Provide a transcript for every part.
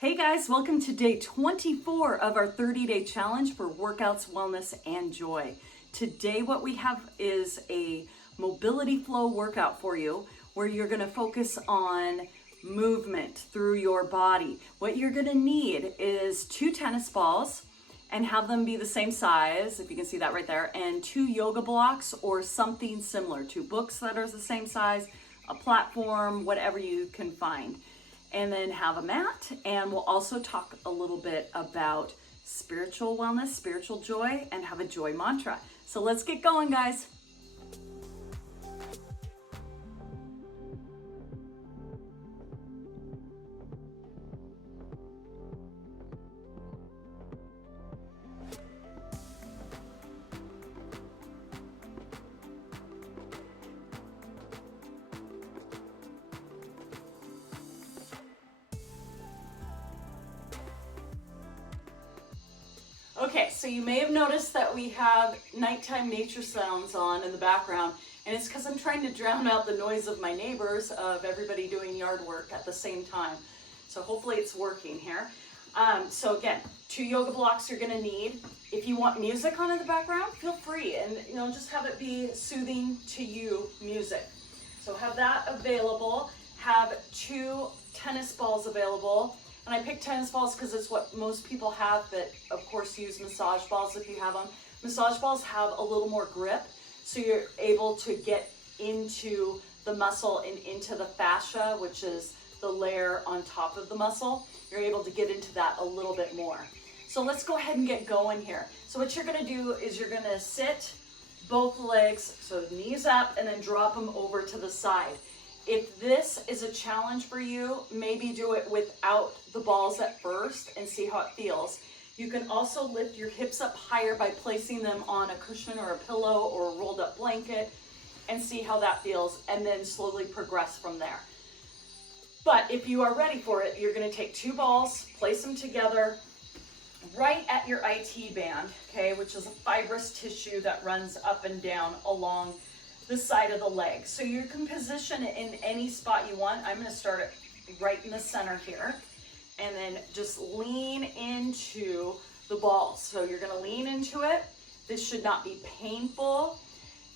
Hey guys, welcome to day 24 of our 30-day challenge for workouts, wellness, and joy. Today what we have is a mobility flow workout for you where you're going to focus on movement through your body. What you're going to need is 2 tennis balls and have them be the same size, if you can see that right there, and 2 yoga blocks or something similar, 2 books that are the same size, a platform, whatever you can find. And then have a mat, and we'll also talk a little bit about spiritual wellness, spiritual joy, and have a joy mantra. So let's get going, guys. Okay, so you may have noticed that we have nighttime nature sounds on in the background, and it's because I'm trying to drown out the noise of my neighbors, of everybody doing yard work at the same time. So hopefully it's working here. So again, 2 yoga blocks you're gonna need. If you want music on in the background, feel free, and just have it be soothing to you music. So have that available. Have 2 tennis balls available. And I picked tennis balls because it's what most people have, but of course use massage balls if you have them. Massage balls have a little more grip, so you're able to get into the muscle and into the fascia, which is the layer on top of the muscle. You're able to get into that a little bit more. So let's go ahead and get going here. So what you're gonna do is you're gonna sit both legs, so knees up, and then drop them over to the side. If this is a challenge for you, maybe do it without the balls at first and see how it feels. You can also lift your hips up higher by placing them on a cushion or a pillow or a rolled up blanket and see how that feels, and then slowly progress from there. But if you are ready for it, you're gonna take 2 balls, place them together right at your IT band, okay, which is a fibrous tissue that runs up and down along the side of the leg. So you can position it in any spot you want. I'm gonna start it right in the center here, and then just lean into the balls. So you're gonna lean into it. This should not be painful.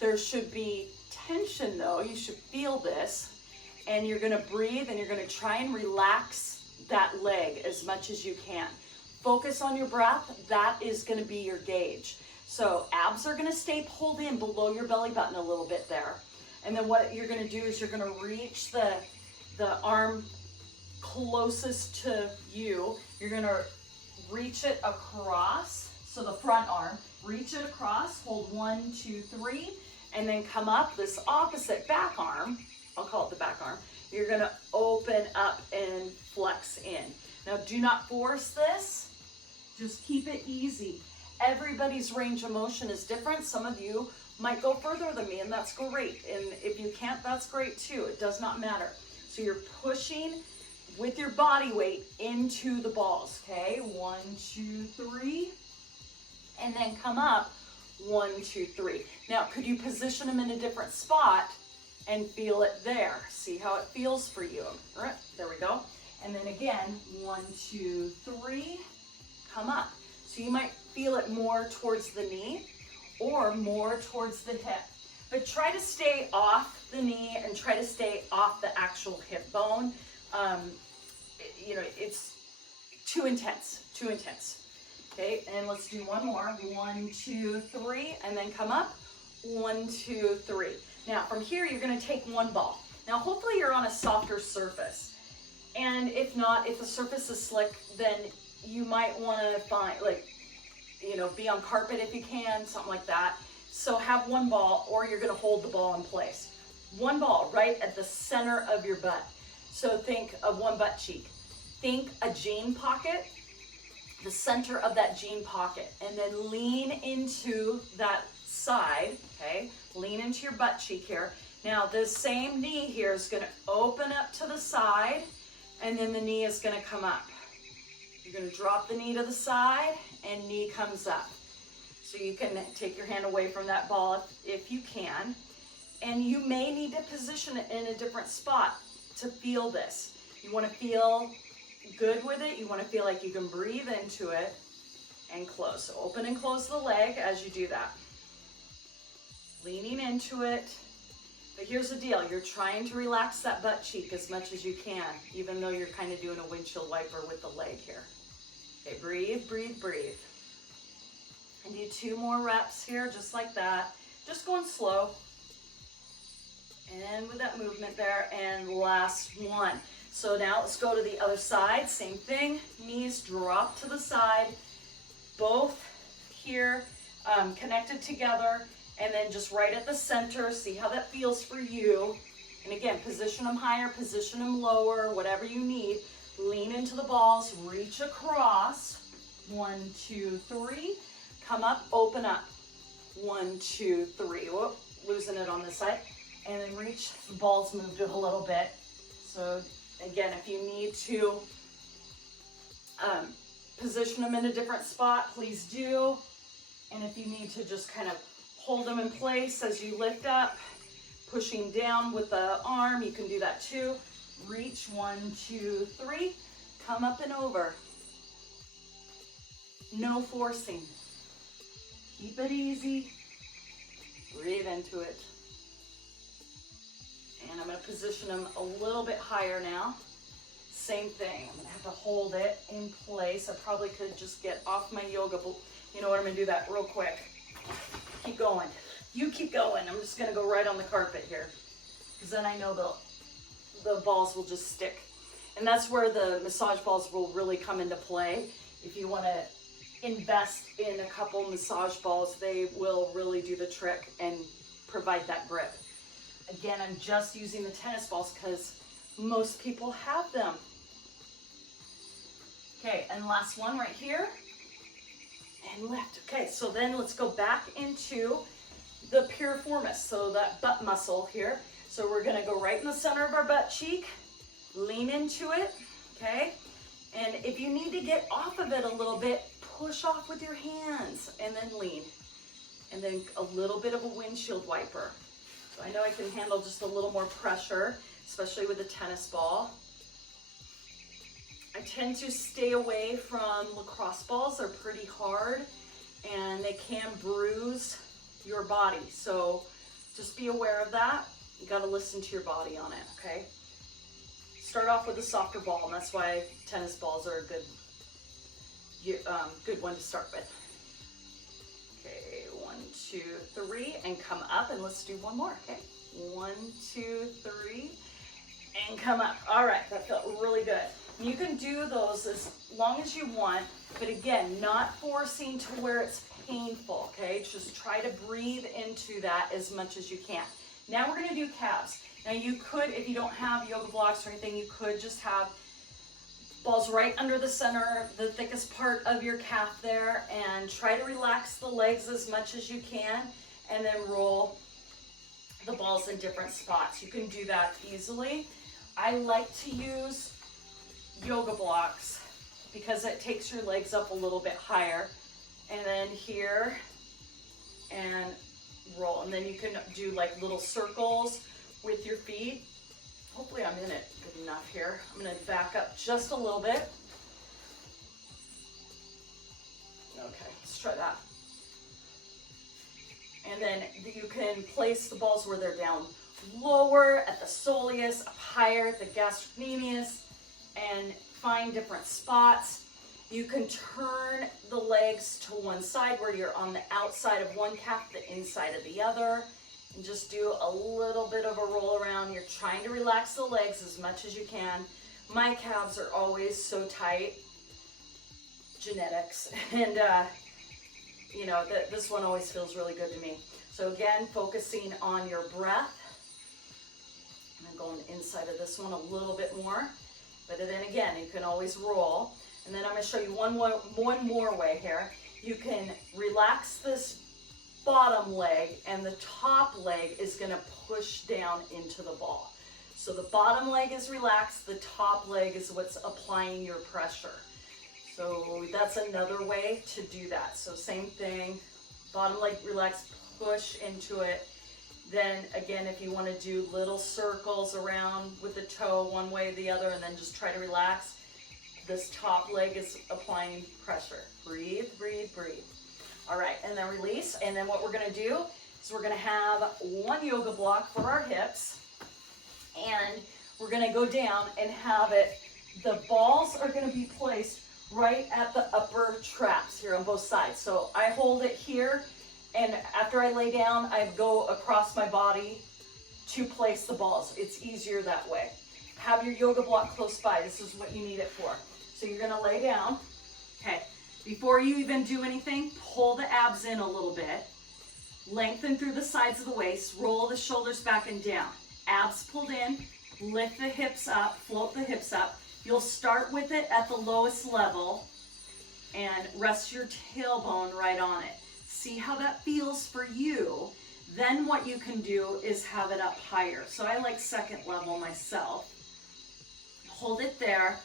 There should be tension though. You should feel this, and you're gonna breathe, and you're gonna try and relax that leg as much as you can. Focus on your breath. That is gonna be your gauge. So abs are gonna stay pulled in below your belly button a little bit there. And then what you're gonna do is you're gonna reach the arm closest to you. You're gonna reach it across, so the front arm, reach it across, hold 1, 2, 3, and then come up this opposite back arm, I'll call it the back arm, you're gonna open up and flex in. Now do not force this, just keep it easy. Everybody's range of motion is different. Some of you might go further than me, and that's great. And if you can't, that's great too. It does not matter. So you're pushing with your body weight into the balls, okay? 1, 2, 3, and then come up, 1, 2, 3. Now, could you position them in a different spot and feel it there? See how it feels for you. All right, there we go. And then again, 1, 2, 3, come up. So you might feel it more towards the knee or more towards the hip. But try to stay off the knee and try to stay off the actual hip bone. It's too intense. Okay, and let's do one more. 1, 2, 3, and then come up. 1, 2, 3. Now from here, you're gonna take 1 ball. Now hopefully you're on a softer surface. And if not, if the surface is slick, then you might wanna find, be on carpet if you can, something like that. So have 1 ball, or you're gonna hold the ball in place. 1 ball right at the center of your butt. So think of 1 butt cheek. Think a jean pocket, the center of that jean pocket, and then lean into that side, okay? Lean into your butt cheek here. Now the same knee here is gonna open up to the side, and then the knee is gonna come up. You're gonna drop the knee to the side, and knee comes up. So you can take your hand away from that ball if you can. And you may need to position it in a different spot to feel this. You wanna feel good with it, you want to feel like you can breathe into it and close. So open and close the leg as you do that. Leaning into it. But here's the deal, you're trying to relax that butt cheek as much as you can, even though you're kind of doing a windshield wiper with the leg here. Okay, breathe, breathe, breathe. And do 2 more reps here, just like that. Just going slow. And with that movement there, and last one. So now let's go to the other side, same thing, knees drop to the side, both here connected together, and then just right at the center, see how that feels for you. And again, position them higher, position them lower, whatever you need. Lean into the balls, reach across. 1, 2, 3. Come up, open up. 1, 2, 3. Whoop, loosen it on this side. And then reach, the balls moved a little bit. So again, if you need to position them in a different spot, please do. And if you need to just kind of hold them in place as you lift up, pushing down with the arm, you can do that too. Reach, 1, 2, 3, come up and over. No forcing. Keep it easy. Breathe into it. And I'm going to position them a little bit higher now. Same thing, I'm going to have to hold it in place. I probably could just get off my yoga, but you know what, I'm going to do that real quick. Keep going. You keep going. I'm just going to go right on the carpet here, because then I know the balls will just stick. And that's where the massage balls will really come into play. If you want to invest in a couple massage balls, they will really do the trick and provide that grip. Again, I'm just using the tennis balls because most people have them. Okay, and last one right here. And lift. Okay, so then let's go back into the piriformis, so that butt muscle here. So we're going to go right in the center of our butt cheek, lean into it, okay? And if you need to get off of it a little bit, push off with your hands and then lean. And then a little bit of a windshield wiper. So I know I can handle just a little more pressure, especially with a tennis ball. I tend to stay away from lacrosse balls. They're pretty hard and they can bruise your body. So just be aware of that. You got to listen to your body on it, okay? Start off with a softer ball, and that's why tennis balls are a good one to start with. Okay, 1, 2, 3, and come up, and let's do one more, okay? 1, 2, 3, and come up. All right, that felt really good. You can do those as long as you want, but again, not forcing to where it's painful, okay? Just try to breathe into that as much as you can. Now we're gonna do calves. Now you could, if you don't have yoga blocks or anything, you could just have balls right under the center, the thickest part of your calf there, and try to relax the legs as much as you can, and then roll the balls in different spots. You can do that easily. I like to use yoga blocks because it takes your legs up a little bit higher, and then here and roll, and then you can do like little circles with your feet. Hopefully I'm in it good enough here. I'm going to back up just a little bit. Okay, let's try that. And then you can place the balls where they're down lower at the soleus, up higher at the gastrocnemius, and find different spots. You can turn the legs to one side where you're on the outside of one calf, the inside of the other, and just do a little bit of a roll around. You're trying to relax the legs as much as you can. My calves are always so tight, genetics, and you know, this one always feels really good to me. So again, focusing on your breath. I'm going inside of this one a little bit more, but then again, you can always roll. And then I'm going to show you one more way here. You can relax this bottom leg, and the top leg is going to push down into the ball. So the bottom leg is relaxed, the top leg is what's applying your pressure. So that's another way to do that. So same thing, bottom leg relaxed, push into it. Then again, if you want to do little circles around with the toe one way or the other, and then just try to relax, this top leg is applying pressure. Breathe, breathe, breathe. All right, and then release. And then what we're gonna do is we're gonna have one yoga block for our hips, and we're gonna go down and have it, the balls are gonna be placed right at the upper traps here on both sides. So I hold it here, and after I lay down, I go across my body to place the balls. It's easier that way. Have your yoga block close by. This is what you need it for. So you're gonna lay down. Okay, before you even do anything, pull the abs in a little bit. Lengthen through the sides of the waist, roll the shoulders back and down. Abs pulled in, lift the hips up, float the hips up. You'll start with it at the lowest level and rest your tailbone right on it. See how that feels for you. Then what you can do is have it up higher. So I like second level myself. Hold it there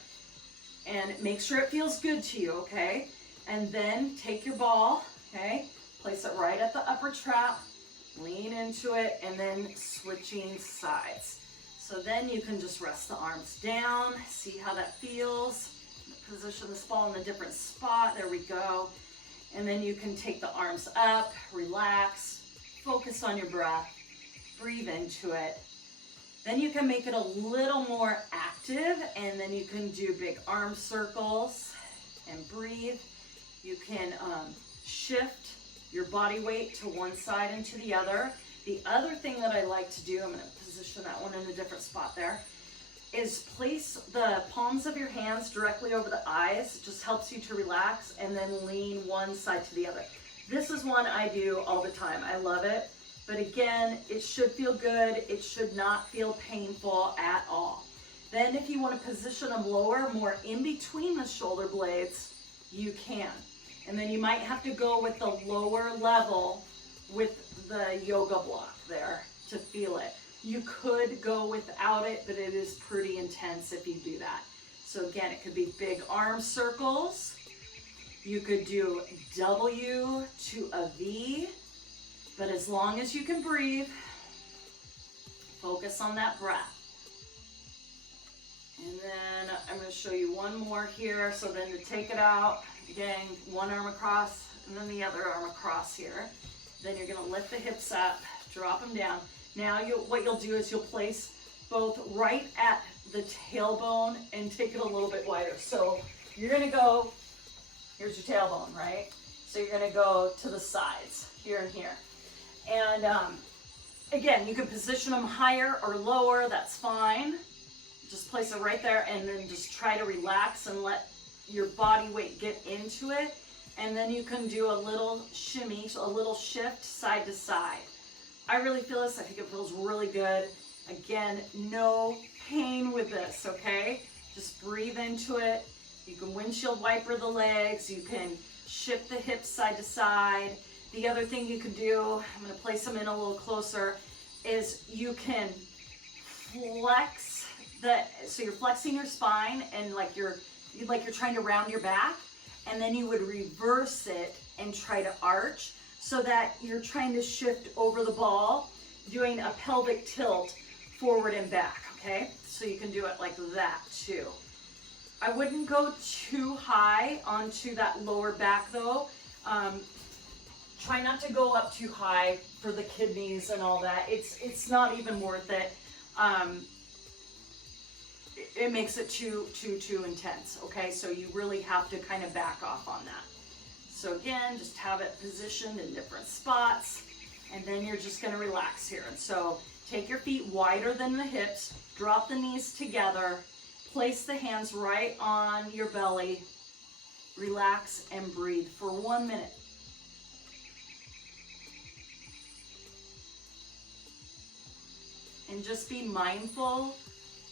and make sure it feels good to you, okay? And then take your ball, okay? Place it right at the upper trap, lean into it, and then switching sides. So then you can just rest the arms down, see how that feels. Position this ball in a different spot, there we go. And then you can take the arms up, relax, focus on your breath, breathe into it. Then you can make it a little more active, and then you can do big arm circles and breathe. You can shift your body weight to one side and to the other. The other thing that I like to do, I'm gonna position that one in a different spot there, is place the palms of your hands directly over the eyes. It just helps you to relax, and then lean one side to the other. This is one I do all the time. I love it. But again, it should feel good. It should not feel painful at all. Then if you want to position them lower, more in between the shoulder blades, you can. And then you might have to go with the lower level with the yoga block there to feel it. You could go without it, but it is pretty intense if you do that. So again, it could be big arm circles. You could do W to a V, but as long as you can breathe, focus on that breath. And then I'm going to show you one more here. So then to take it out, again, one arm across and then the other arm across here. Then you're going to lift the hips up, drop them down. Now what you'll do is you'll place both right at the tailbone and take it a little bit wider. So you're going to go, here's your tailbone, right? So you're going to go to the sides, here and here. And again, you can position them higher or lower, that's fine. Just place it right there, and then just try to relax and let your body weight get into it. And then you can do a little shimmy, a little shift side to side. I really feel this. I think it feels really good. Again, no pain with this, okay? Just breathe into it. You can windshield wiper the legs. You can shift the hips side to side. The other thing you can do, I'm going to place them in a little closer, is you can flex so you're flexing your spine and like you're trying to round your back, and then you would reverse it and try to arch so that you're trying to shift over the ball, doing a pelvic tilt forward and back, okay? So you can do it like that too. I wouldn't go too high onto that lower back though. Try not to go up too high for the kidneys and all that. It's not even worth it. It makes it too intense, okay? So you really have to kind of back off on that. So again, just have it positioned in different spots, and then you're just gonna relax here. And so take your feet wider than the hips, drop the knees together, place the hands right on your belly, relax and breathe for 1 minute. And just be mindful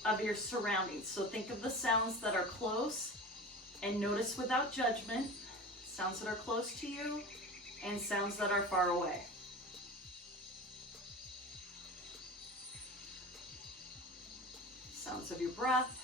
of your surroundings. So think of the sounds that are close and notice without judgment, sounds that are close to you and sounds that are far away. Sounds of your breath.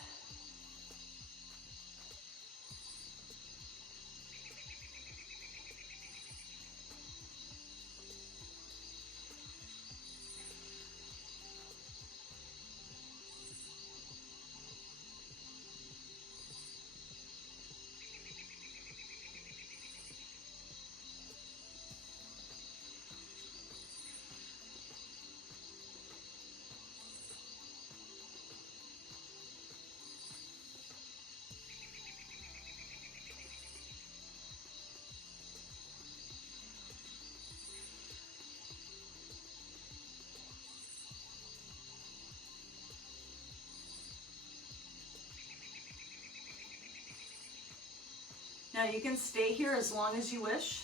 Now you can stay here as long as you wish.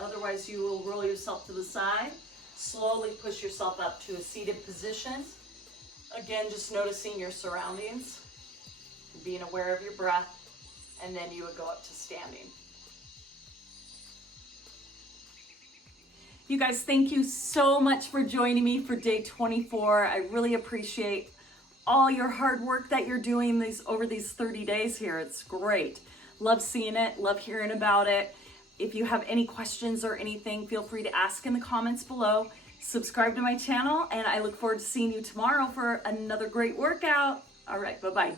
Otherwise you will roll yourself to the side. Slowly push yourself up to a seated position. Again, just noticing your surroundings, being aware of your breath, and then you would go up to standing. You guys, thank you so much for joining me for day 24. I really appreciate all your hard work that you're doing over these 30 days here. It's great. Love seeing it, love hearing about it. If you have any questions or anything, feel free to ask in the comments below. Subscribe to my channel, and I look forward to seeing you tomorrow for another great workout. All right, bye-bye.